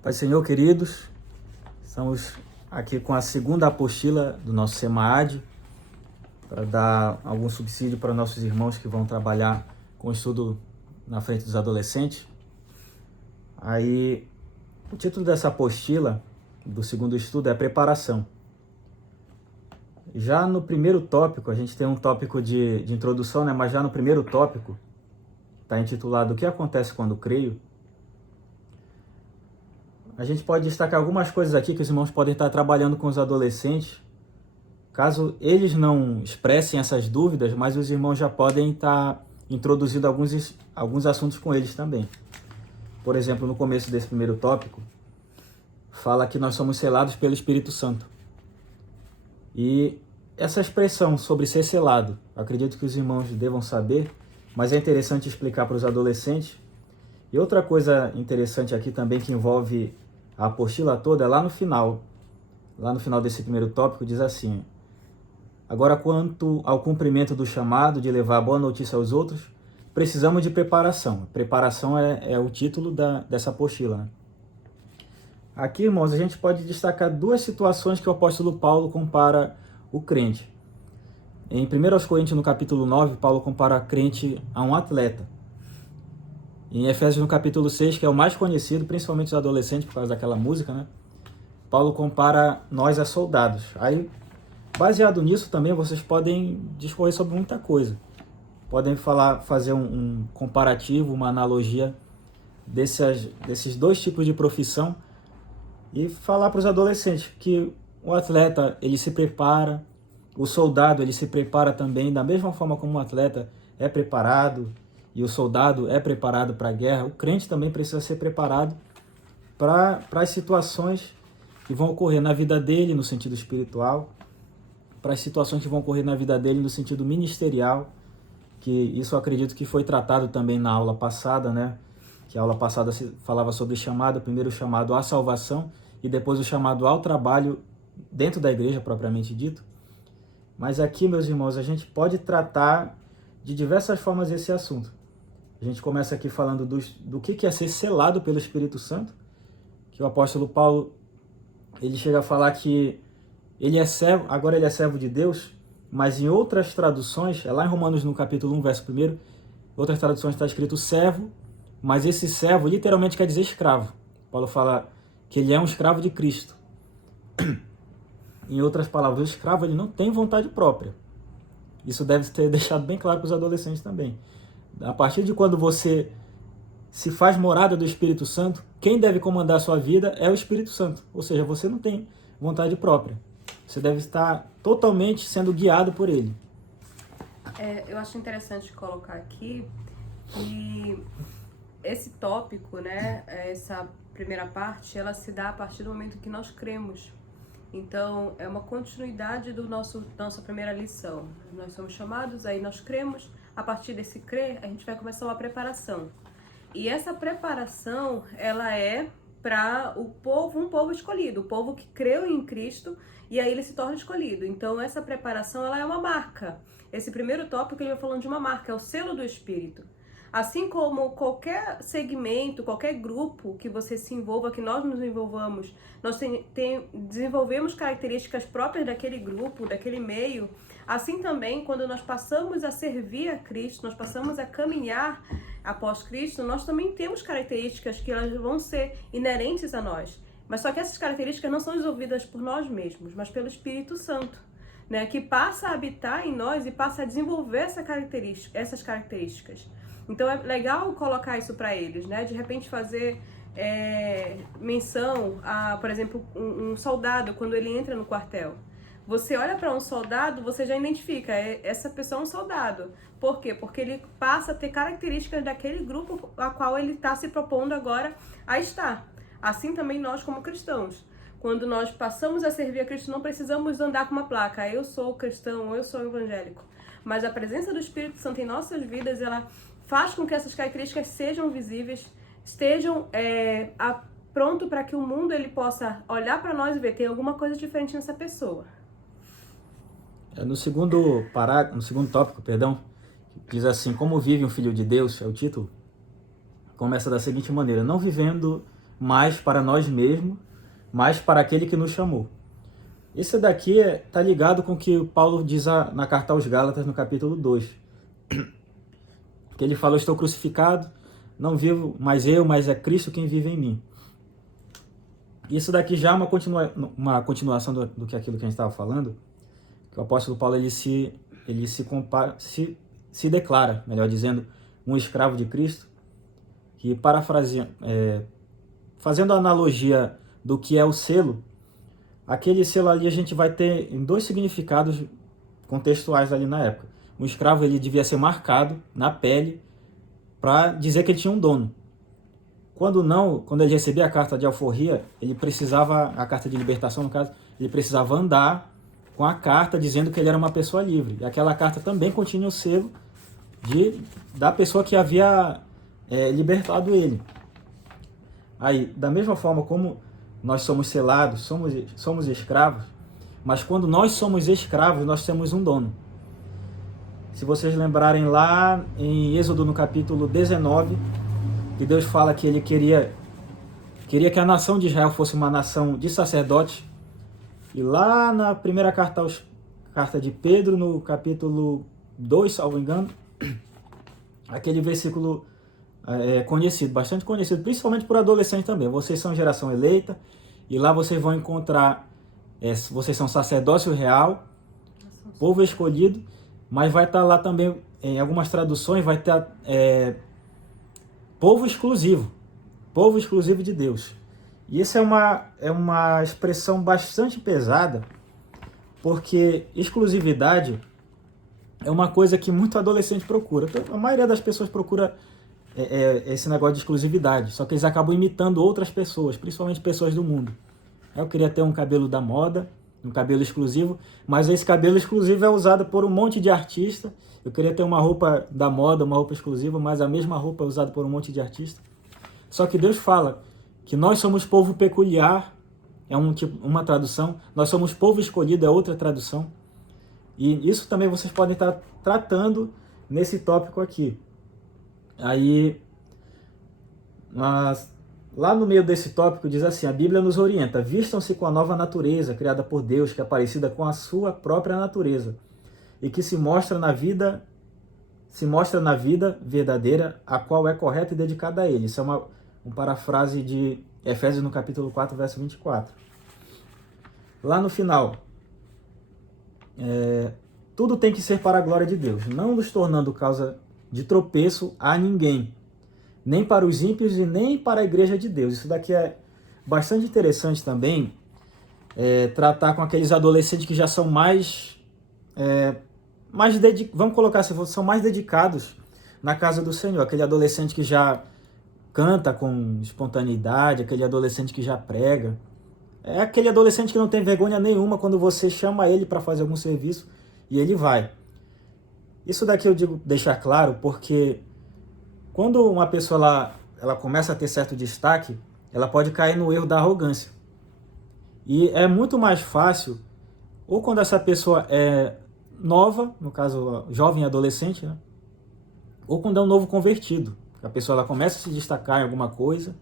Pai Senhor, queridos, estamos aqui com a segunda apostila do nosso SEMAAD para dar algum subsídio para nossos irmãos que vão trabalhar com o estudo na frente dos adolescentes. Aí, o título dessa apostila, do segundo estudo, é Preparação. Já no primeiro tópico, a gente tem um tópico de introdução, né? Mas já no primeiro tópico, está intitulado O que acontece quando creio? A gente pode destacar algumas coisas aqui que os irmãos podem estar trabalhando com os adolescentes. Caso eles não expressem essas dúvidas, mas os irmãos já podem estar introduzindo alguns assuntos com eles também. Por exemplo, no começo desse primeiro tópico, fala que nós somos selados pelo Espírito Santo. E essa expressão sobre ser selado, acredito que os irmãos devam saber, mas é interessante explicar para os adolescentes. E outra coisa interessante aqui também que envolve a apostila toda é lá no final desse primeiro tópico, diz assim: agora, quanto ao cumprimento do chamado de levar a boa notícia aos outros, precisamos de preparação. Preparação é o título dessa apostila, né? Aqui, irmãos, a gente pode destacar duas situações que o apóstolo Paulo compara o crente. Em 1 Coríntios, no capítulo 9, Paulo compara a crente a um atleta. Em Efésios, no capítulo 6, que é o mais conhecido, principalmente os adolescentes, por causa daquela música, né? Paulo compara nós a soldados. Aí, baseado nisso também, vocês podem discorrer sobre muita coisa. Podem fazer um comparativo, uma analogia desses dois tipos de profissão e falar para os adolescentes que o atleta, ele se prepara, o soldado, ele se prepara também da mesma forma como o atleta é preparado e o soldado é preparado para a guerra. O crente também precisa ser preparado para as situações que vão ocorrer na vida dele no sentido espiritual, para as situações que vão ocorrer na vida dele no sentido ministerial, que isso eu acredito que foi tratado também na aula passada, né? Que a aula passada falava sobre chamado, primeiro o chamado à salvação e depois o chamado ao trabalho dentro da igreja propriamente dito. Mas aqui, meus irmãos, a gente pode tratar de diversas formas esse assunto. A gente começa aqui falando do que é ser selado pelo Espírito Santo, que o apóstolo Paulo, ele chega a falar que ele é servo, agora ele é servo de Deus, mas em outras traduções, lá em Romanos no capítulo 1, verso 1, outras traduções está escrito servo, mas esse servo literalmente quer dizer escravo. Paulo fala que ele é um escravo de Cristo. Em outras palavras, o escravo ele não tem vontade própria. Isso deve ter deixado bem claro para os adolescentes também. A partir de quando você se faz morada do Espírito Santo, quem deve comandar a sua vida é o Espírito Santo. Ou seja, você não tem vontade própria. Você deve estar totalmente sendo guiado por ele. Eu acho interessante colocar aqui que esse tópico, né, essa primeira parte, ela se dá a partir do momento que nós cremos. Então, é uma continuidade nossa primeira lição. Nós somos chamados, aí nós cremos, a partir desse crer, a gente vai começar uma preparação. E essa preparação, ela é para um povo escolhido, o povo que creu em Cristo, e aí ele se torna escolhido. Então, essa preparação, ela é uma marca. Esse primeiro tópico, ele vai falando de uma marca, é o selo do Espírito. Assim como qualquer segmento, qualquer grupo que você se envolva, que nós nos envolvamos, nós desenvolvemos características próprias daquele grupo, daquele meio. Assim também, quando nós passamos a servir a Cristo, nós passamos a caminhar após Cristo, nós também temos características que elas vão ser inerentes a nós. Mas só que essas características não são desenvolvidas por nós mesmos, mas pelo Espírito Santo, né? Que passa a habitar em nós e passa a desenvolver essas características. Então é legal colocar isso para eles, né? De repente fazer menção a, por exemplo, um soldado quando ele entra no quartel. Você olha para um soldado, você já identifica, essa pessoa é um soldado. Por quê? Porque ele passa a ter características daquele grupo a qual ele está se propondo agora a estar. Assim também nós como cristãos. Quando nós passamos a servir a Cristo, não precisamos andar com uma placa, eu sou cristão, eu sou evangélico. Mas a presença do Espírito Santo em nossas vidas, ela faz com que essas características sejam visíveis, estejam pronto para que o mundo ele possa olhar para nós e ver, tem alguma coisa diferente nessa pessoa. No segundo tópico, diz assim: como vive um filho de Deus, é o título, começa da seguinte maneira: não vivendo mais para nós mesmos, mais para aquele que nos chamou. Esse daqui está ligado com o que Paulo diz na carta aos Gálatas, no capítulo 2. Que ele fala: eu estou crucificado, não vivo mais eu, mas é Cristo quem vive em mim. Isso daqui já é uma continuação do que aquilo que a gente estava falando, que o apóstolo Paulo ele se declara, melhor dizendo, um escravo de Cristo, que fazendo a analogia do que é o selo, aquele selo ali a gente vai ter em 2 significados contextuais ali na época. Um escravo ele devia ser marcado na pele para dizer que ele tinha um dono. Quando ele recebia a carta de alforria, ele precisava, a carta de libertação no caso, ele precisava andar com a carta dizendo que ele era uma pessoa livre. E aquela carta também continha o selo da pessoa que havia libertado ele. Aí, da mesma forma como nós somos selados, somos escravos, mas quando nós somos escravos, nós temos um dono. Se vocês lembrarem lá em Êxodo, no capítulo 19, que Deus fala que ele queria que a nação de Israel fosse uma nação de sacerdotes. E lá na primeira carta de Pedro, no capítulo 2, salvo engano, aquele versículo conhecido, bastante conhecido, principalmente por adolescentes também. Vocês são geração eleita, e lá vocês vão encontrar, vocês são sacerdócio real, povo escolhido, mas vai estar lá também, em algumas traduções, vai estar povo exclusivo de Deus. E essa é uma expressão bastante pesada, porque exclusividade é uma coisa que muito adolescente procura. A maioria das pessoas procura esse negócio de exclusividade, só que eles acabam imitando outras pessoas, principalmente pessoas do mundo. Eu queria ter um cabelo da moda, um cabelo exclusivo, mas esse cabelo exclusivo é usado por um monte de artista. Eu queria ter uma roupa da moda, uma roupa exclusiva, mas a mesma roupa é usada por um monte de artista. Só que Deus fala que nós somos povo peculiar, é uma tradução, nós somos povo escolhido, é outra tradução. E isso também vocês podem estar tratando nesse tópico aqui. Aí, lá no meio desse tópico diz assim: a Bíblia nos orienta: vistam-se com a nova natureza criada por Deus, que é parecida com a sua própria natureza, e que se mostra na vida verdadeira, a qual é correta e dedicada a Ele. Isso é uma parafrase de Efésios no capítulo 4, verso 24. Lá no final, tudo tem que ser para a glória de Deus, não nos tornando causa de tropeço a ninguém, nem para os ímpios e nem para a igreja de Deus. Isso daqui é bastante interessante também, tratar com aqueles adolescentes que já são vamos colocar assim, são mais dedicados na casa do Senhor. Aquele adolescente que já canta com espontaneidade, aquele adolescente que já prega. É aquele adolescente que não tem vergonha nenhuma quando você chama ele para fazer algum serviço e ele vai. Isso daqui eu digo deixar claro porque quando uma pessoa ela começa a ter certo destaque, ela pode cair no erro da arrogância. E é muito mais fácil, ou quando essa pessoa é nova, no caso jovem adolescente, né? Ou quando é um novo convertido. A pessoa ela começa a se destacar em alguma coisa,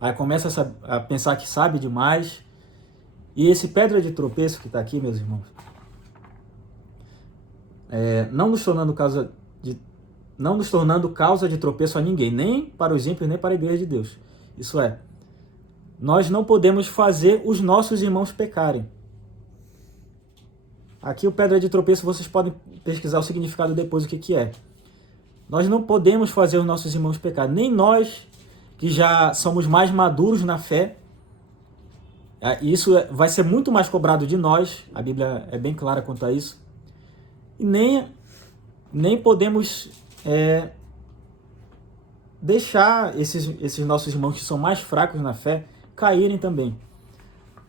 aí começa a pensar que sabe demais. E esse pedra de tropeço que está aqui, meus irmãos, não nos tornando causa de tropeço a ninguém, nem para os ímpios, nem para a igreja de Deus. Isso é, nós não podemos fazer os nossos irmãos pecarem. Aqui o pedra de tropeço, vocês podem pesquisar o significado depois, o que é. Nós não podemos fazer os nossos irmãos pecarem, nem nós que já somos mais maduros na fé. Isso vai ser muito mais cobrado de nós, a Bíblia é bem clara quanto a isso. E nem podemos deixar esses nossos irmãos que são mais fracos na fé caírem também.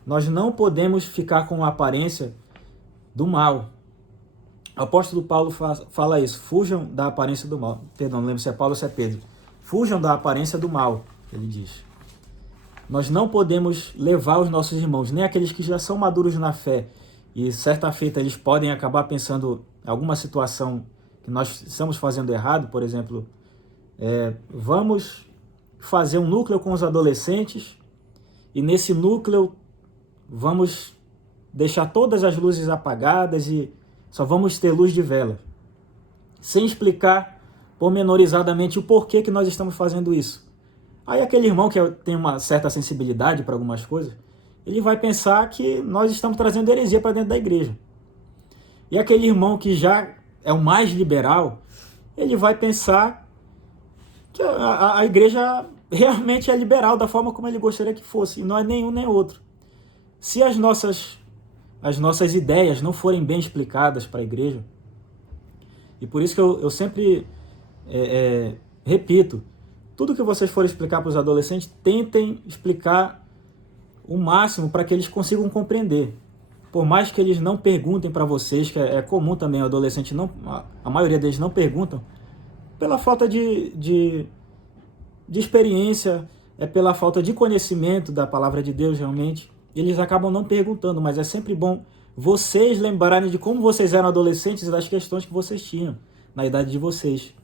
Nós não podemos ficar com a aparência do mal. O apóstolo Paulo fala isso: fujam da aparência do mal. Perdão, não lembro se é Paulo ou se é Pedro. Fujam da aparência do mal, ele diz. Nós não podemos levar os nossos irmãos, nem aqueles que já são maduros na fé, e certa feita eles podem acabar pensando em alguma situação que nós estamos fazendo errado, por exemplo, vamos fazer um núcleo com os adolescentes e nesse núcleo vamos deixar todas as luzes apagadas e só vamos ter luz de vela, sem explicar pormenorizadamente o porquê que nós estamos fazendo isso. Aí aquele irmão que tem uma certa sensibilidade para algumas coisas, ele vai pensar que nós estamos trazendo heresia para dentro da igreja. E aquele irmão que já é o mais liberal, ele vai pensar que a igreja realmente é liberal da forma como ele gostaria que fosse, e não é nenhum nem outro. Se as nossas ideias não forem bem explicadas para a igreja, e por isso que eu sempre repito, tudo que vocês forem explicar para os adolescentes, tentem explicar o máximo para que eles consigam compreender. Por mais que eles não perguntem para vocês, que é comum também o adolescente, a maioria deles não perguntam, pela falta de experiência, pela falta de conhecimento da palavra de Deus realmente, eles acabam não perguntando, mas é sempre bom vocês lembrarem de como vocês eram adolescentes e das questões que vocês tinham na idade de vocês.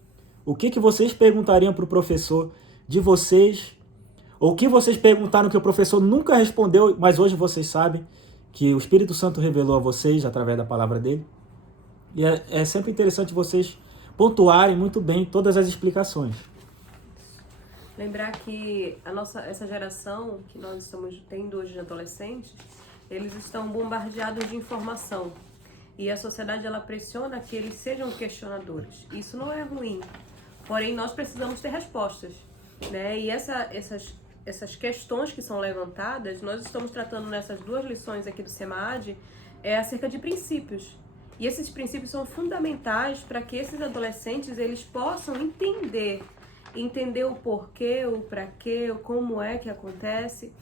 O que vocês perguntariam para o professor de vocês, ou o que vocês perguntaram que o professor nunca respondeu, mas hoje vocês sabem que o Espírito Santo revelou a vocês através da palavra dele. E é sempre interessante vocês pontuarem muito bem todas as explicações. Lembrar que essa geração que nós estamos tendo hoje de adolescentes, eles estão bombardeados de informação. E a sociedade, ela pressiona que eles sejam questionadores. Isso não é ruim. Porém, nós precisamos ter respostas, né? E essas questões que são levantadas, nós estamos tratando nessas 2 lições aqui do SEMAD, acerca de princípios. E esses princípios são fundamentais para que esses adolescentes eles possam entender o porquê, o para quê, o como é que acontece.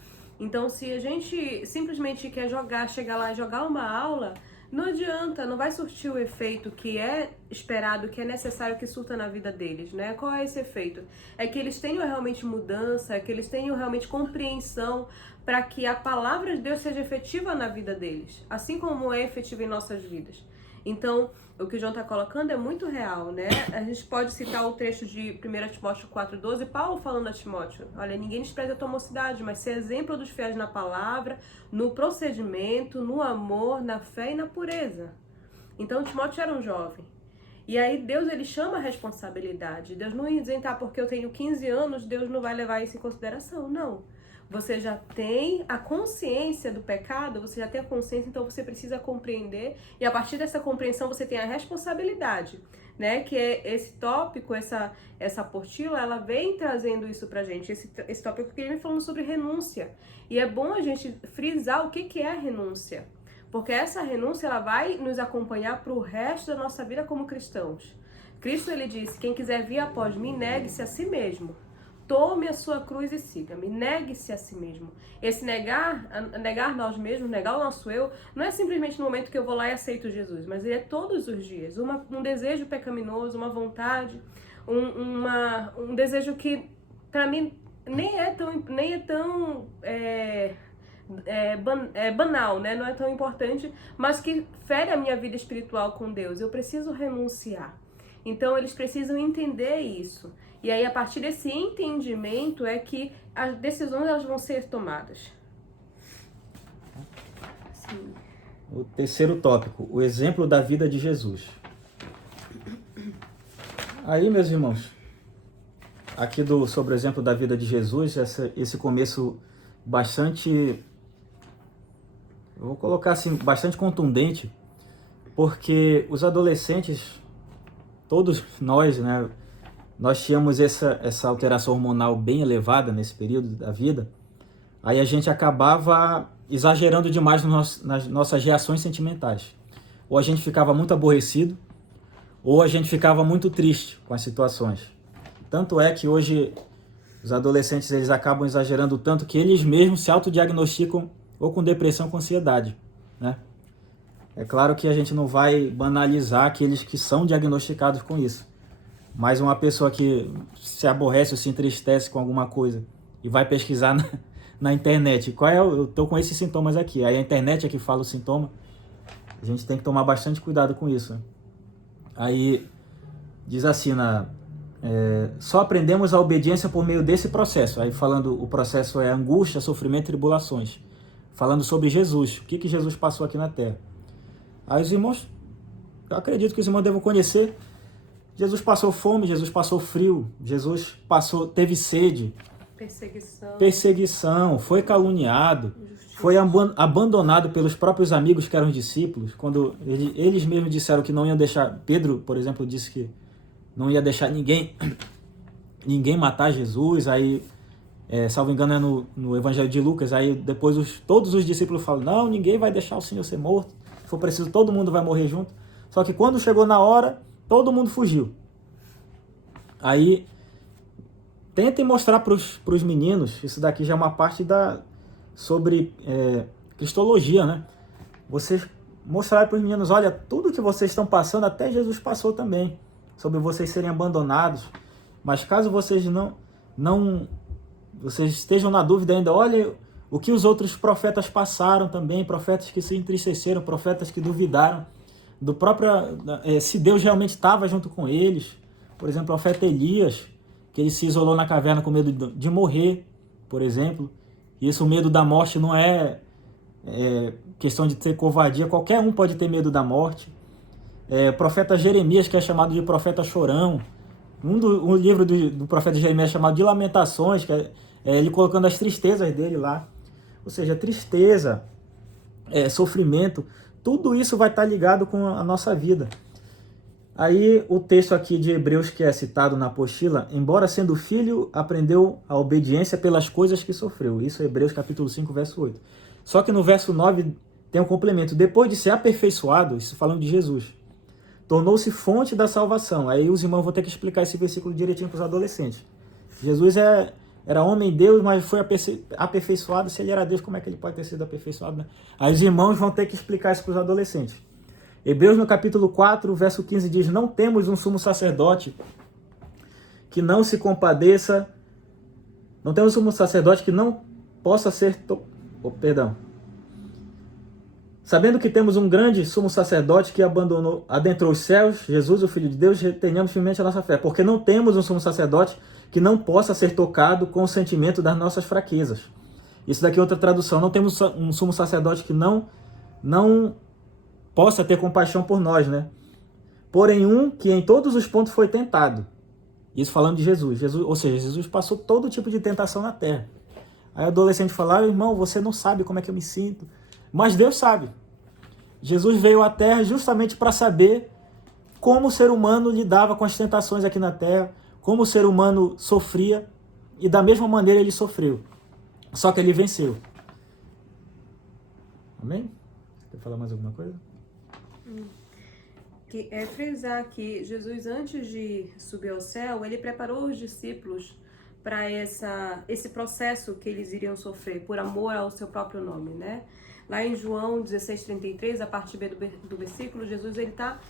Então, se a gente simplesmente quer chegar lá e jogar uma aula, não adianta, não vai surtir o efeito que é esperado, que é necessário que surta na vida deles, né? Qual é esse efeito? É que eles tenham realmente mudança, é que eles tenham realmente compreensão para que a palavra de Deus seja efetiva na vida deles, assim como é efetiva em nossas vidas. Então, o que o João está colocando é muito real, né? A gente pode citar o trecho de 1 Timóteo 4,12, Paulo falando a Timóteo, olha, ninguém despreza a tua mocidade, mas ser exemplo dos fiéis na palavra, no procedimento, no amor, na fé e na pureza. Então, Timóteo era um jovem. E aí Deus, ele chama a responsabilidade. Deus não ia dizer, porque eu tenho 15 anos, Deus não vai levar isso em consideração. Não. Você já tem a consciência do pecado, você já tem a consciência, então você precisa compreender. E a partir dessa compreensão você tem a responsabilidade, né? Que é esse tópico, essa apostila, ela vem trazendo isso pra gente. Esse tópico que ele vem falando sobre renúncia. E é bom a gente frisar o que é a renúncia. Porque essa renúncia, ela vai nos acompanhar pro resto da nossa vida como cristãos. Cristo, ele disse, quem quiser vir após mim, negue-se a si mesmo. Tome a sua cruz e siga-me. Negue-se a si mesmo. Esse negar nós mesmos, negar o nosso eu, não é simplesmente no momento que eu vou lá e aceito Jesus, mas é todos os dias. Um desejo pecaminoso, uma vontade, um desejo que, para mim, nem é tão banal, né? Não é tão importante, mas que fere a minha vida espiritual com Deus. Eu preciso renunciar. Então, eles precisam entender isso. E aí, a partir desse entendimento, é que as decisões elas vão ser tomadas. Sim. O terceiro tópico, o exemplo da vida de Jesus. Aí, meus irmãos, aqui sobre o exemplo da vida de Jesus, esse começo bastante, eu vou colocar assim, bastante contundente, porque os adolescentes, todos nós, né, nós tínhamos essa alteração hormonal bem elevada nesse período da vida, aí a gente acabava exagerando demais nas nossas reações sentimentais. Ou a gente ficava muito aborrecido, ou a gente ficava muito triste com as situações. Tanto é que hoje os adolescentes eles acabam exagerando tanto que eles mesmos se autodiagnosticam ou com depressão ou com ansiedade, né? É claro que a gente não vai banalizar aqueles que são diagnosticados com isso. Mas uma pessoa que se aborrece ou se entristece com alguma coisa e vai pesquisar na internet, eu estou com esses sintomas aqui, aí a internet é que fala o sintoma, a gente tem que tomar bastante cuidado com isso, né? Aí diz assim Só aprendemos a obediência por meio desse processo. Aí falando, o processo é angústia, sofrimento e tribulações. Falando sobre Jesus, o que Jesus passou aqui na Terra. Aí os irmãos, eu acredito que os irmãos devem conhecer. Jesus passou fome, Jesus passou frio, Jesus teve sede, perseguição, foi caluniado, foi abandonado pelos próprios amigos que eram discípulos, quando eles mesmos disseram que não iam deixar, Pedro, por exemplo, disse que não ia deixar ninguém matar Jesus, aí, salvo engano, é no Evangelho de Lucas, aí depois todos os discípulos falam, não, ninguém vai deixar o Senhor ser morto, se for preciso todo mundo vai morrer junto, só que quando chegou na hora, todo mundo fugiu. Aí, tentem mostrar para os meninos, isso daqui já é uma parte sobre cristologia, né? Vocês mostrarem para os meninos, olha, tudo que vocês estão passando, até Jesus passou também, sobre vocês serem abandonados. Mas caso vocês vocês estejam na dúvida ainda, olha o que os outros profetas passaram também, profetas que se entristeceram, profetas que duvidaram do próprio, se Deus realmente estava junto com eles. Por exemplo, o profeta Elias, que ele se isolou na caverna com medo de morrer, por exemplo. E esse medo da morte não é questão de ter covardia, qualquer um pode ter medo da morte. O profeta Jeremias, que é chamado de profeta chorão. O livro do profeta Jeremias é chamado de Lamentações, que é ele colocando as tristezas dele lá. Ou seja, tristeza, sofrimento, tudo isso vai estar ligado com a nossa vida. Aí o texto aqui de Hebreus que é citado na apostila, embora sendo filho, aprendeu a obediência pelas coisas que sofreu. Isso é Hebreus capítulo 5, verso 8. Só que no verso 9 tem um complemento. Depois de ser aperfeiçoado, isso falando de Jesus, tornou-se fonte da salvação. Aí os irmãos vão ter que explicar esse versículo direitinho para os adolescentes. Jesus era homem Deus, mas foi aperfeiçoado. Se ele era Deus, como é que ele pode ter sido aperfeiçoado, né? Aí os irmãos vão ter que explicar isso para os adolescentes. Hebreus no capítulo 4, verso 15 diz, não temos um sumo sacerdote que não se compadeça, não temos um sumo sacerdote que não possa ser, sabendo que temos um grande sumo sacerdote que adentrou os céus, Jesus, o Filho de Deus, tenhamos firmemente a nossa fé, porque não temos um sumo sacerdote que não possa ser tocado com o sentimento das nossas fraquezas. Isso daqui é outra tradução, não temos um sumo sacerdote que não possa ter compaixão por nós, né? Porém, um que em todos os pontos foi tentado. Isso falando de Jesus. Ou seja, Jesus passou todo tipo de tentação na terra. Aí o adolescente fala, irmão, você não sabe como é que eu me sinto. Mas Deus sabe. Jesus veio à terra justamente para saber como o ser humano lidava com as tentações aqui na terra, como o ser humano sofria, e da mesma maneira ele sofreu. Só que ele venceu. Amém? Quer falar mais alguma coisa? Frisar que Jesus, antes de subir ao céu, ele preparou os discípulos para esse processo que eles iriam sofrer, por amor ao seu próprio nome, né? Lá em João 16:33, a parte B do versículo, Jesus, ele está,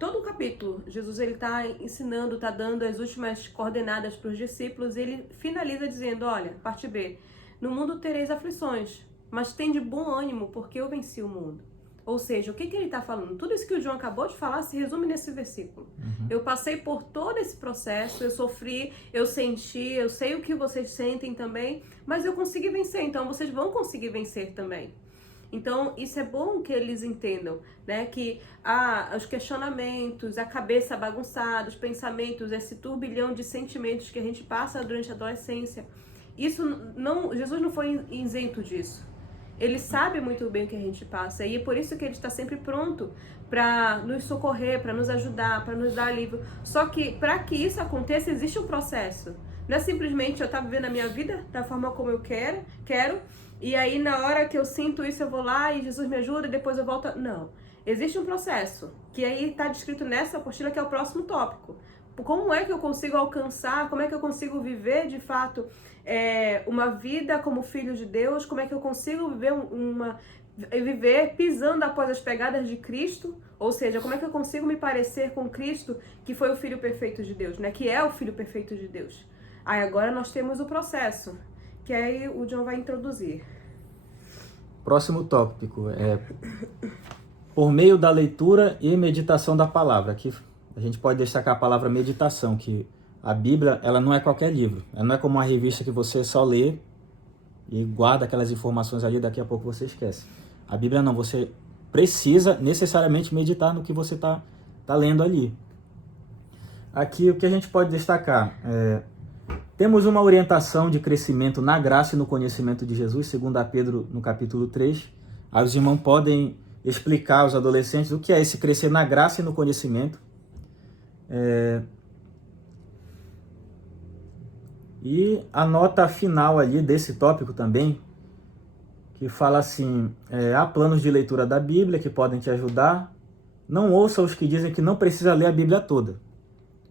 todo o capítulo, Jesus, ele está ensinando, está dando as últimas coordenadas para os discípulos, e ele finaliza dizendo, olha, parte B, no mundo tereis aflições, mas tende bom ânimo, porque eu venci o mundo. Ou seja, o que ele está falando? Tudo isso que o João acabou de falar se resume nesse versículo. Eu passei por todo esse processo, eu sofri, eu senti, eu sei o que vocês sentem também, mas eu consegui vencer, então vocês vão conseguir vencer também. Então, isso é bom que eles entendam, né? Que os questionamentos, a cabeça bagunçada, os pensamentos, esse turbilhão de sentimentos que a gente passa durante a adolescência, Jesus não foi isento disso. Ele sabe muito bem o que a gente passa, e é por isso que ele está sempre pronto para nos socorrer, para nos ajudar, para nos dar alívio. Só que para que isso aconteça, existe um processo. Não é simplesmente eu estar vivendo a minha vida da forma como eu quero, e aí na hora que eu sinto isso eu vou lá e Jesus me ajuda e depois eu volto. Não. Existe um processo, que aí está descrito nessa apostila, que é o próximo tópico. Como é que eu consigo alcançar, como é que eu consigo viver de fato uma vida como filho de Deus, como é que eu consigo viver pisando após as pegadas de Cristo, ou seja, como é que eu consigo me parecer com Cristo, que foi o Filho perfeito de Deus, né? Que é o Filho perfeito de Deus. Aí agora nós temos o processo, que aí o John vai introduzir. Próximo tópico é por meio da leitura e meditação da palavra. Aqui a gente pode destacar a palavra meditação, que a Bíblia, ela não é qualquer livro. Ela não é como uma revista que você só lê e guarda aquelas informações ali, daqui a pouco você esquece. A Bíblia não, você precisa necessariamente meditar no que você está lendo ali. Aqui o que a gente pode destacar temos uma orientação de crescimento na graça e no conhecimento de Jesus, segundo a Pedro no capítulo 3. Aí os irmãos podem explicar aos adolescentes o que é esse crescer na graça e no conhecimento. E a nota final ali desse tópico também, que fala assim, há planos de leitura da Bíblia que podem te ajudar. Não ouça os que dizem que não precisa ler a Bíblia toda.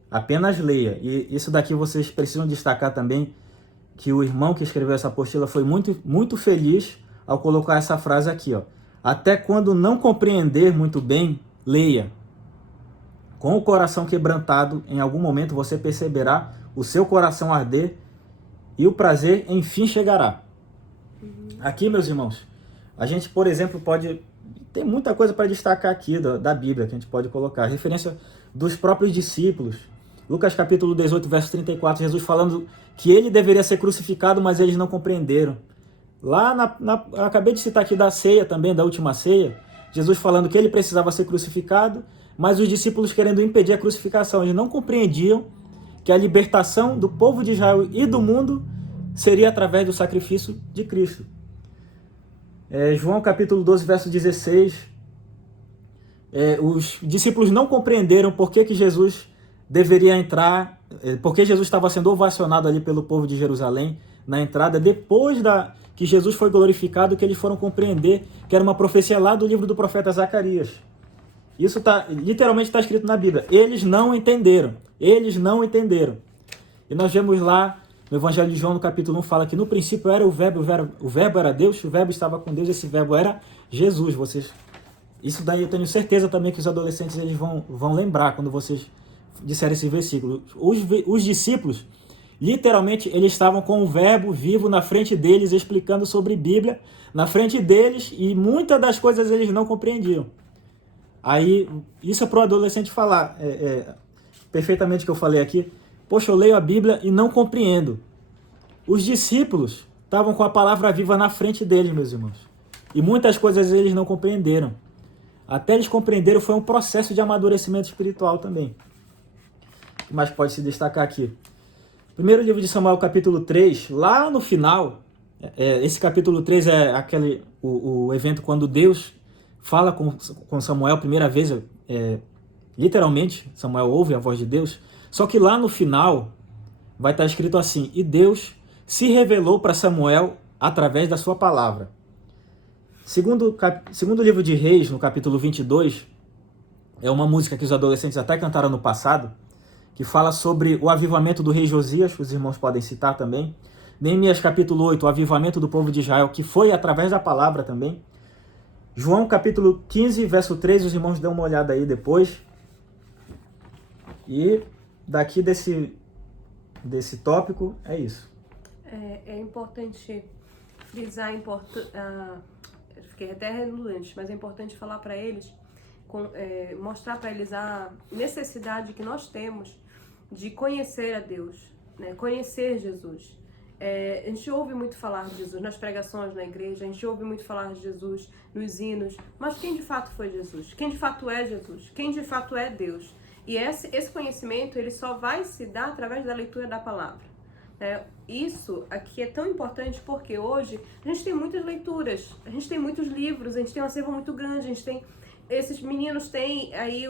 Apenas leia. E isso daqui vocês precisam destacar também, que o irmão que escreveu essa apostila foi muito, muito feliz ao colocar essa frase aqui, ó. Até quando não compreender muito bem, leia. Com o coração quebrantado, em algum momento você perceberá o seu coração arder e o prazer enfim chegará. Aqui, meus irmãos, a gente, por exemplo, tem muita coisa para destacar aqui da Bíblia que a gente pode colocar. Referência dos próprios discípulos. Lucas capítulo 18, verso 34, Jesus falando que ele deveria ser crucificado, mas eles não compreenderam. Lá, acabei de citar aqui da ceia também, da última ceia, Jesus falando que ele precisava ser crucificado, mas os discípulos querendo impedir a crucificação. Eles não compreendiam que a libertação do povo de Israel e do mundo seria através do sacrifício de Cristo. João capítulo 12, verso 16, os discípulos não compreenderam por que Jesus deveria entrar, porque Jesus estava sendo ovacionado ali pelo povo de Jerusalém na entrada, depois que Jesus foi glorificado, que eles foram compreender que era uma profecia lá do livro do profeta Zacarias. Isso literalmente está escrito na Bíblia. Eles não entenderam. E nós vemos lá no Evangelho de João, no capítulo 1, fala que no princípio era o verbo era Deus, o verbo estava com Deus, esse verbo era Jesus. Isso daí eu tenho certeza também que os adolescentes eles vão lembrar quando vocês disserem esse versículo. Os discípulos, literalmente, eles estavam com o verbo vivo na frente deles, explicando sobre Bíblia, na frente deles, e muitas das coisas eles não compreendiam. Aí, isso é para o adolescente falar, perfeitamente o que eu falei aqui. Poxa, eu leio a Bíblia e não compreendo. Os discípulos estavam com a palavra viva na frente deles, meus irmãos. E muitas coisas eles não compreenderam. Até eles compreenderam, foi um processo de amadurecimento espiritual também. O que mais pode se destacar aqui? Primeiro livro de Samuel, capítulo 3, lá no final, esse capítulo 3 é o evento quando Deus fala com Samuel, primeira vez, literalmente, Samuel ouve a voz de Deus. Só que lá no final vai estar escrito assim: e Deus se revelou para Samuel através da sua palavra. Segundo o livro de Reis, no capítulo 22, é uma música que os adolescentes até cantaram no passado, que fala sobre o avivamento do rei Josias, os irmãos podem citar também. Neemias capítulo 8, o avivamento do povo de Israel, que foi através da palavra também. João capítulo 15, verso 3, os irmãos dão uma olhada aí depois. E daqui desse tópico é isso. É importante frisar, fiquei até redundante, mas é importante falar para eles, mostrar para eles a necessidade que nós temos de conhecer a Deus, né? Conhecer Jesus. A gente ouve muito falar de Jesus nas pregações na igreja, a gente ouve muito falar de Jesus nos hinos, mas quem de fato foi Jesus? Quem de fato é Jesus? Quem de fato é Deus? E esse conhecimento ele só vai se dar através da leitura da palavra. Isso aqui é tão importante porque hoje a gente tem muitas leituras, a gente tem muitos livros, a gente tem um acervo muito grande, a gente tem... Esses meninos têm aí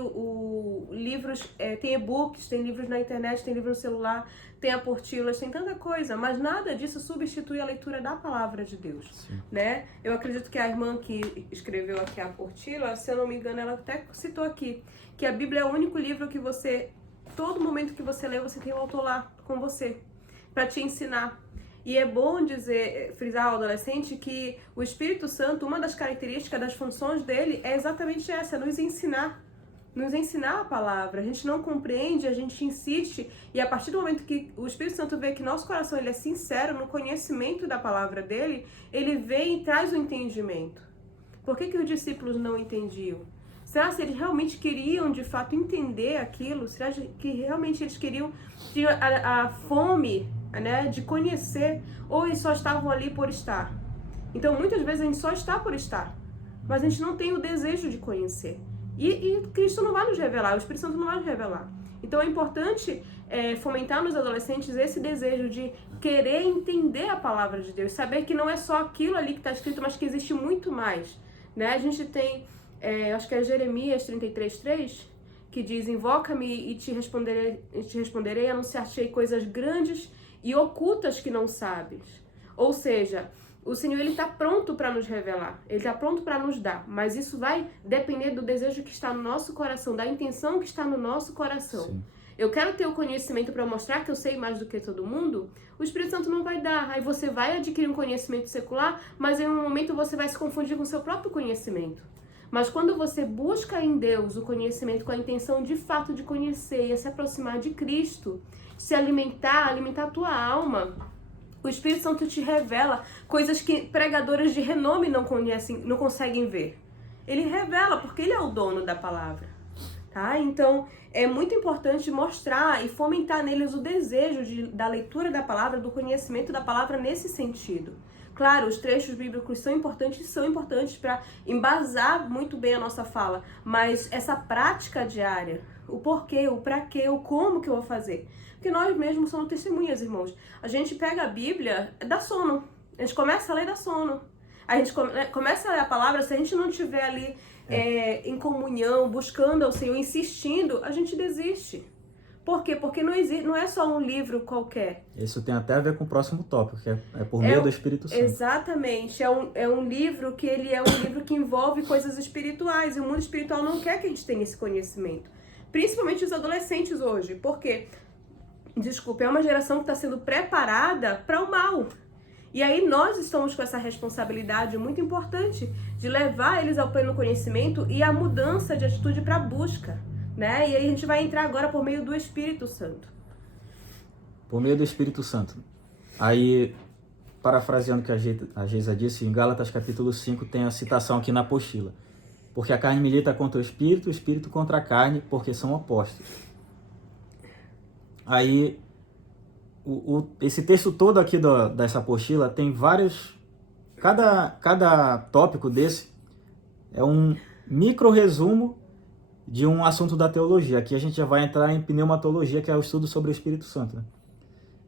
livros, tem e-books, tem livros na internet, tem livro no celular, tem apostilas, tem tanta coisa, mas nada disso substitui a leitura da palavra de Deus, né? Eu acredito que a irmã que escreveu aqui a apostila, se eu não me engano, ela até citou aqui, que a Bíblia é o único livro que todo momento que você lê, você tem o autor lá com você, para te ensinar. E é bom frisar ao adolescente que o Espírito Santo, uma das características, das funções dele é exatamente essa, nos ensinar a palavra. A gente não compreende, a gente insiste, e a partir do momento que o Espírito Santo vê que nosso coração ele é sincero no conhecimento da palavra dele, ele vem e traz o entendimento. Por que os discípulos não entendiam? Será se eles realmente queriam, de fato, entender aquilo? Será que realmente eles queriam ter a fome, né, de conhecer? Ou eles só estavam ali por estar? Então, muitas vezes a gente só está por estar, mas a gente não tem o desejo de conhecer. E Cristo não vai nos revelar, o Espírito Santo não vai nos revelar. Então, é importante fomentar nos adolescentes esse desejo de querer entender a palavra de Deus, saber que não é só aquilo ali que está escrito, mas que existe muito mais, né? A gente tem... acho que é Jeremias 33:3, que diz: invoca-me e te responderei, anunciar-te-ei coisas grandes e ocultas que não sabes. Ou seja, o Senhor, ele está pronto para nos revelar, ele está pronto para nos dar, mas isso vai depender do desejo que está no nosso coração, da intenção que está no nosso coração. Sim. Eu quero ter o conhecimento para mostrar que eu sei mais do que todo mundo, o Espírito Santo não vai dar. Aí você vai adquirir um conhecimento secular, mas em um momento você vai se confundir com o seu próprio conhecimento. Mas quando você busca em Deus o conhecimento com a intenção de fato de conhecer e se aproximar de Cristo, se alimentar a tua alma, o Espírito Santo te revela coisas que pregadores de renome não conhecem, não conseguem ver. Ele revela porque ele é o dono da palavra, tá? Então é muito importante mostrar e fomentar neles o desejo da leitura da palavra, do conhecimento da palavra nesse sentido. Claro, os trechos bíblicos são importantes para embasar muito bem a nossa fala, mas essa prática diária, o porquê, o pra quê, o como que eu vou fazer. Porque nós mesmos somos testemunhas, irmãos. A gente pega a Bíblia, dá sono. A gente começa a ler, dá sono. A gente começa a ler a palavra, se a gente não estiver ali em comunhão, buscando ao Senhor, insistindo, a gente desiste. Por quê? Porque não é só um livro qualquer. Isso tem até a ver com o próximo tópico, que é por meio do Espírito Santo. Exatamente. É um livro que ele é um livro que envolve coisas espirituais. E o mundo espiritual não quer que a gente tenha esse conhecimento. Principalmente os adolescentes hoje. Por quê? Desculpa, é uma geração que está sendo preparada para o mal. E aí nós estamos com essa responsabilidade muito importante de levar eles ao pleno conhecimento e a mudança de atitude para a busca. Né? E aí a gente vai entrar agora por meio do Espírito Santo. Por meio do Espírito Santo. Aí, parafraseando o que a Geisa disse, em Gálatas capítulo 5 tem a citação aqui na apostila. Porque a carne milita contra o espírito contra a carne, porque são opostos. Aí, esse texto todo aqui dessa apostila tem vários... Cada tópico desse é um micro resumo de um assunto da teologia. Aqui a gente já vai entrar em pneumatologia, que é o estudo sobre o Espírito Santo. Né?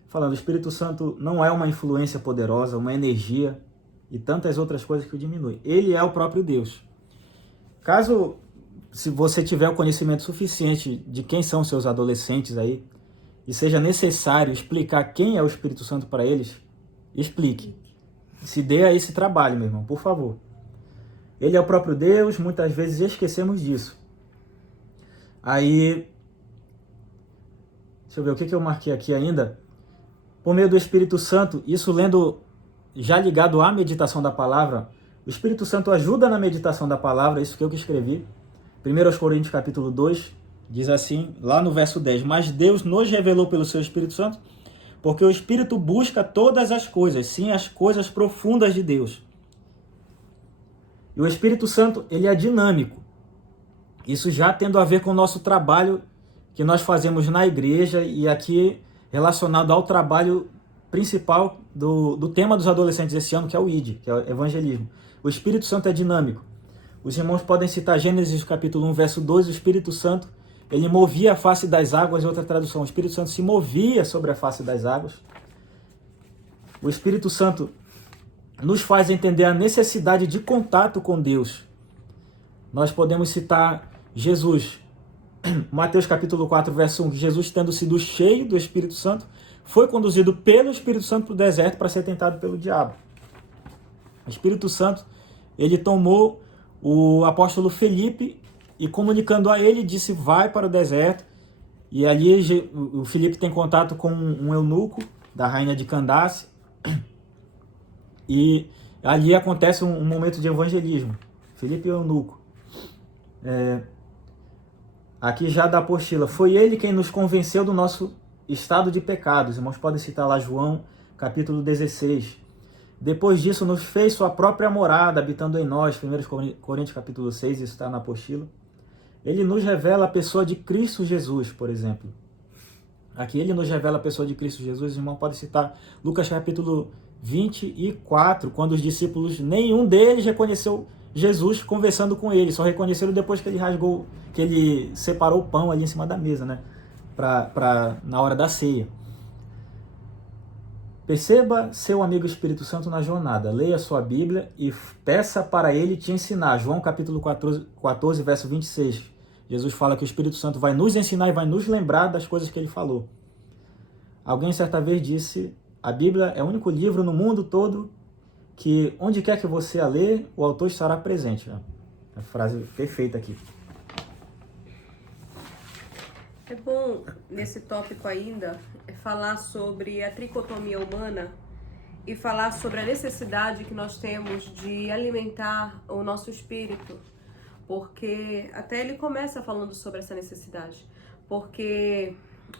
Falando, o Espírito Santo não é uma influência poderosa, uma energia e tantas outras coisas que o diminuem. Ele é o próprio Deus. Se você tiver o conhecimento suficiente de quem são seus adolescentes aí, e seja necessário explicar quem é o Espírito Santo para eles, explique. Se dê a esse trabalho, meu irmão, por favor. Ele é o próprio Deus, muitas vezes esquecemos disso. Aí, deixa eu ver o que eu marquei aqui ainda. Por meio do Espírito Santo, isso lendo já ligado à meditação da palavra, o Espírito Santo ajuda na meditação da palavra, isso que eu que escrevi. 1 Coríntios capítulo 2, diz assim, lá no verso 10, mas Deus nos revelou pelo seu Espírito Santo, porque o Espírito busca todas as coisas, sim, as coisas profundas de Deus. E o Espírito Santo, ele é dinâmico. Isso já tendo a ver com o nosso trabalho que nós fazemos na igreja e aqui relacionado ao trabalho principal do tema dos adolescentes esse ano, que é o ID, que é o evangelismo. O Espírito Santo é dinâmico. Os irmãos podem citar Gênesis capítulo 1, verso 2, o Espírito Santo, ele movia a face das águas, em outra tradução, o Espírito Santo se movia sobre a face das águas. O Espírito Santo nos faz entender a necessidade de contato com Deus. Nós podemos citar Jesus, Mateus capítulo 4, verso 1, Jesus, tendo sido cheio do Espírito Santo, foi conduzido pelo Espírito Santo para o deserto para ser tentado pelo diabo. O Espírito Santo, ele tomou o apóstolo Felipe e, comunicando a ele, disse, vai para o deserto. E ali o Felipe tem contato com um eunuco da rainha de Candace. E ali acontece um momento de evangelismo. Felipe e o eunuco. Aqui já da apostila, foi ele quem nos convenceu do nosso estado de pecado. Os irmãos podem citar lá João, capítulo 16. Depois disso, nos fez sua própria morada, habitando em nós. 1 Coríntios, capítulo 6, isso está na apostila. ele nos revela a pessoa de Cristo Jesus, por exemplo. Aqui ele nos revela a pessoa de Cristo Jesus. Os irmãos podem citar Lucas capítulo 24, quando os discípulos, nenhum deles reconheceu Jesus conversando com ele, só reconheceram depois que ele rasgou, que ele separou o pão ali em cima da mesa, né? Na hora da ceia. Perceba seu amigo Espírito Santo na jornada. Leia sua Bíblia e peça para ele te ensinar. João capítulo 14, verso 26. Jesus fala que o Espírito Santo vai nos ensinar e vai nos lembrar das coisas que ele falou. Alguém certa vez disse, a Bíblia é o único livro no mundo todo que onde quer que você a ler, o autor estará presente. A frase perfeita aqui. É bom, nesse tópico ainda, falar sobre a tricotomia humana e falar sobre a necessidade que nós temos de alimentar o nosso espírito, porque até ele começa falando sobre essa necessidade, porque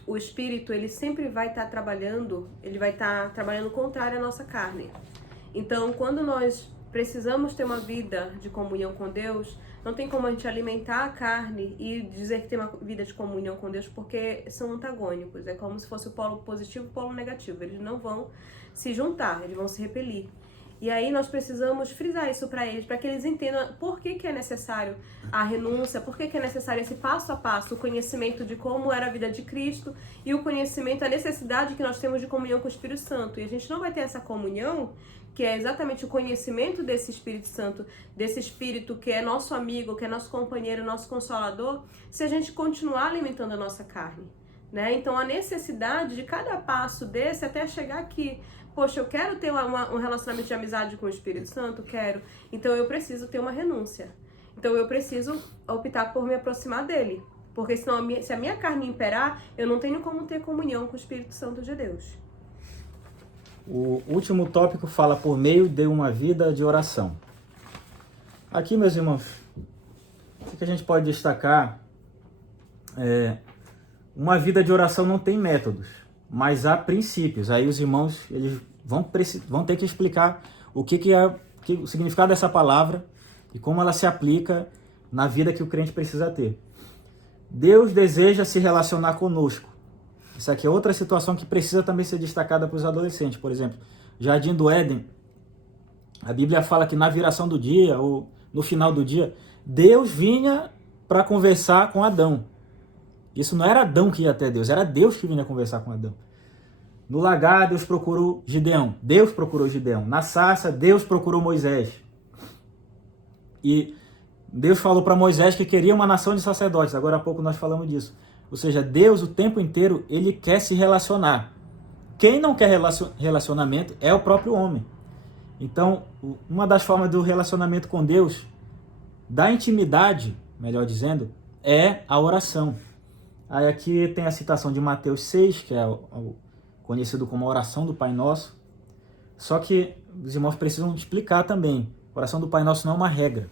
o espírito, ele sempre vai estar trabalhando, ele vai estar trabalhando contrário à nossa carne. Então, quando nós precisamos ter uma vida de comunhão com Deus, não tem como a gente alimentar a carne e dizer que tem uma vida de comunhão com Deus, porque são antagônicos. É como se fosse o polo positivo e o polo negativo. Eles não vão se juntar, eles vão se repelir. E aí nós precisamos frisar isso para eles, para que eles entendam por que é necessário a renúncia, por que é necessário esse passo a passo, o conhecimento de como era a vida de Cristo e o conhecimento, a necessidade que nós temos de comunhão com o Espírito Santo. E a gente não vai ter essa comunhão, que é exatamente o conhecimento desse Espírito Santo, desse Espírito que é nosso amigo, que é nosso companheiro, nosso consolador, se a gente continuar alimentando a nossa carne, né? Então a necessidade de cada passo desse até chegar aqui, poxa, eu quero ter um relacionamento de amizade com o Espírito Santo? Quero. Então eu preciso ter uma renúncia. Então eu preciso optar por me aproximar dele, porque senão se a minha carne imperar, eu não tenho como ter comunhão com o Espírito Santo de Deus. O último tópico fala por meio de uma vida de oração. Aqui, meus irmãos, o que a gente pode destacar uma vida de oração não tem métodos, mas há princípios. Aí os irmãos eles vão ter que explicar o o significado dessa palavra e como ela se aplica na vida que o crente precisa ter. Deus deseja se relacionar conosco. Isso aqui é outra situação que precisa também ser destacada para os adolescentes. Por exemplo, Jardim do Éden, a Bíblia fala que na viração do dia, ou no final do dia, Deus vinha para conversar com Adão. Isso não era Adão que ia até Deus, era Deus que vinha conversar com Adão. No lagar, Deus procurou Gideão. Deus procurou Gideão. Na sarça, Deus procurou Moisés. E Deus falou para Moisés que queria uma nação de sacerdotes. Agora há pouco nós falamos disso. Ou seja, Deus o tempo inteiro, ele quer se relacionar. Quem não quer relacionamento é o próprio homem. Então, uma das formas do relacionamento com Deus, da intimidade, melhor dizendo, é a oração. Aí aqui tem a citação de Mateus 6, que é conhecido como a oração do Pai Nosso. Só que os irmãos precisam explicar também. A oração do Pai Nosso não é uma regra,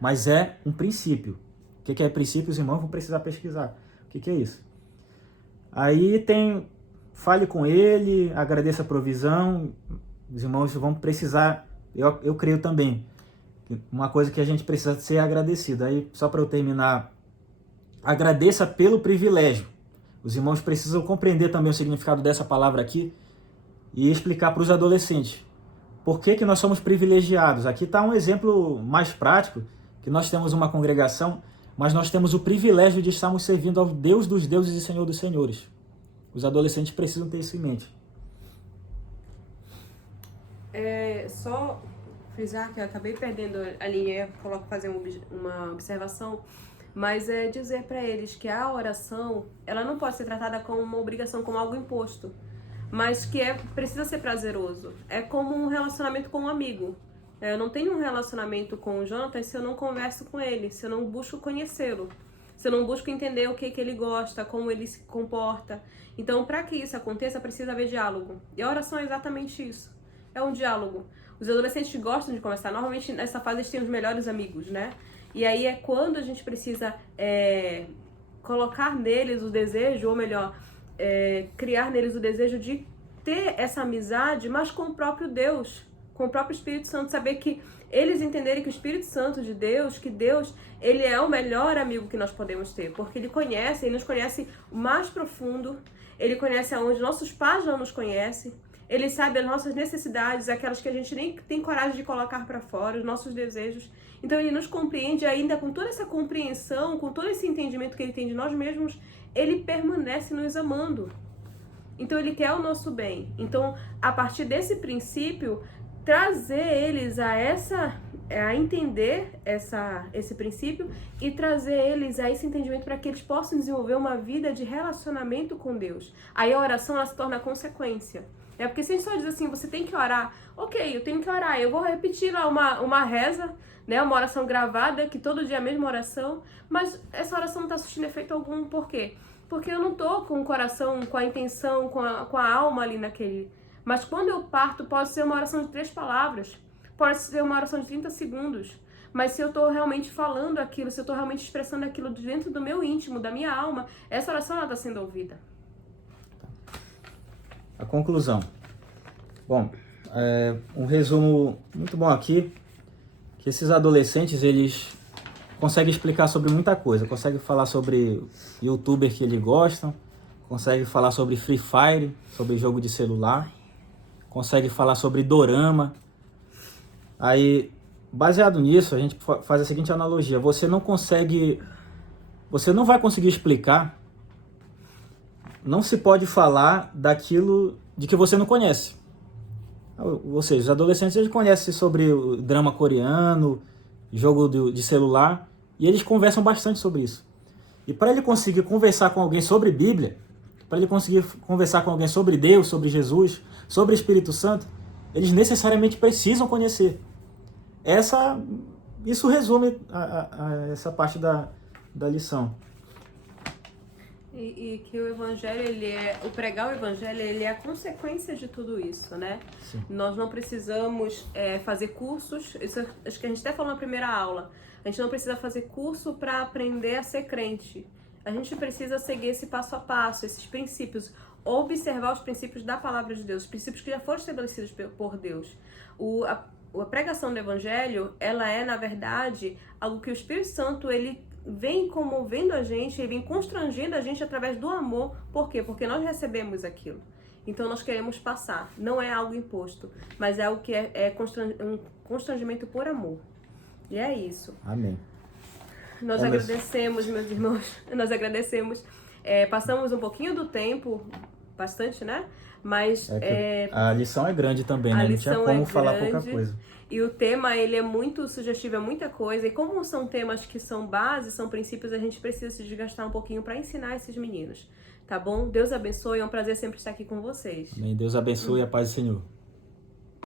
mas é um princípio. O que é princípio? Os irmãos vão precisar pesquisar. O que é isso? Aí tem, fale com ele, agradeça a provisão. Os irmãos vão precisar, eu creio também, uma coisa que a gente precisa ser agradecido. Aí, só para eu terminar, agradeça pelo privilégio. Os irmãos precisam compreender também o significado dessa palavra aqui e explicar para os adolescentes por que nós somos privilegiados. Aqui está um exemplo mais prático, que nós temos uma congregação, mas nós temos o privilégio de estarmos servindo ao Deus dos deuses e Senhor dos senhores. Os adolescentes precisam ter isso em mente. Só frisar que eu acabei perdendo a linha, coloco fazer uma observação, mas é dizer para eles que a oração, ela não pode ser tratada como uma obrigação, como algo imposto, mas que precisa ser prazeroso. É como um relacionamento com um amigo. Eu não tenho um relacionamento com o Jonathan se eu não converso com ele, se eu não busco conhecê-lo, se eu não busco entender o que ele gosta, como ele se comporta. Então, para que isso aconteça, precisa haver diálogo. E a oração é exatamente isso. É um diálogo. Os adolescentes gostam de conversar. Normalmente, nessa fase, eles têm os melhores amigos, né? E aí é quando a gente precisa colocar neles o desejo, ou melhor, criar neles o desejo de ter essa amizade, mas com o próprio Deus, com o próprio Espírito Santo, saber que eles entenderem que o Espírito Santo de Deus, que Deus, ele é o melhor amigo que nós podemos ter, porque ele nos conhece o mais profundo, ele conhece aonde nossos pais não nos conhecem, ele sabe as nossas necessidades, aquelas que a gente nem tem coragem de colocar para fora, os nossos desejos. Então ele nos compreende ainda com toda essa compreensão, com todo esse entendimento que ele tem de nós mesmos, ele permanece nos amando. Então ele quer o nosso bem. Então, a partir desse princípio, trazer eles a entender esse princípio e trazer eles a esse entendimento para que eles possam desenvolver uma vida de relacionamento com Deus. Aí a oração ela se torna consequência. Porque se a gente só diz assim, você tem que orar, ok, eu tenho que orar, eu vou repetir lá uma reza, né, uma oração gravada, que todo dia é a mesma oração, mas essa oração não está surtindo efeito algum, por quê? Porque eu não estou com o coração, com a intenção, com a alma ali naquele. Mas quando eu parto, pode ser uma oração de 3 palavras, pode ser uma oração de 30 segundos, mas se eu estou realmente falando aquilo, se eu estou realmente expressando aquilo dentro do meu íntimo, da minha alma, essa oração está sendo ouvida. A conclusão. Bom, um resumo muito bom aqui, que esses adolescentes, eles conseguem explicar sobre muita coisa, conseguem falar sobre youtuber que eles gostam, conseguem falar sobre Free Fire, sobre jogo de celular, conseguem falar sobre dorama. Aí, baseado nisso, a gente faz a seguinte analogia, você não vai conseguir explicar, não se pode falar daquilo de que você não conhece. Ou seja, os adolescentes eles conhecem sobre o drama coreano, jogo de celular, e eles conversam bastante sobre isso. E para ele conseguir conversar com alguém sobre Bíblia, para ele conseguir conversar com alguém sobre Deus, sobre Jesus, sobre o Espírito Santo, eles necessariamente precisam conhecer. Isso resume essa parte da lição. E que o evangelho, o pregar o evangelho, ele é a consequência de tudo isso, né? Sim. Nós não precisamos fazer cursos, isso acho que a gente até falou na primeira aula, a gente não precisa fazer curso para aprender a ser crente. A gente precisa seguir esse passo a passo, esses princípios, observar os princípios da palavra de Deus, os princípios que já foram estabelecidos por Deus. A pregação do evangelho, ela é, na verdade, algo que o Espírito Santo, ele vem comovendo a gente, ele vem constrangendo a gente através do amor. Por quê? Porque nós recebemos aquilo. Então nós queremos passar. Não é algo imposto, mas é algo que é um constrangimento por amor. E é isso. Amém. Nós agradecemos, meus irmãos, nós agradecemos. Passamos um pouquinho do tempo, bastante, né? Mas a lição é grande também, né? Não tinha como falar pouca coisa. E o tema, ele é muito sugestivo, é muita coisa. E como são temas que são bases, são princípios, a gente precisa se desgastar um pouquinho para ensinar esses meninos. Tá bom? Deus abençoe, é um prazer sempre estar aqui com vocês. Amém. Deus abençoe e a paz do Senhor.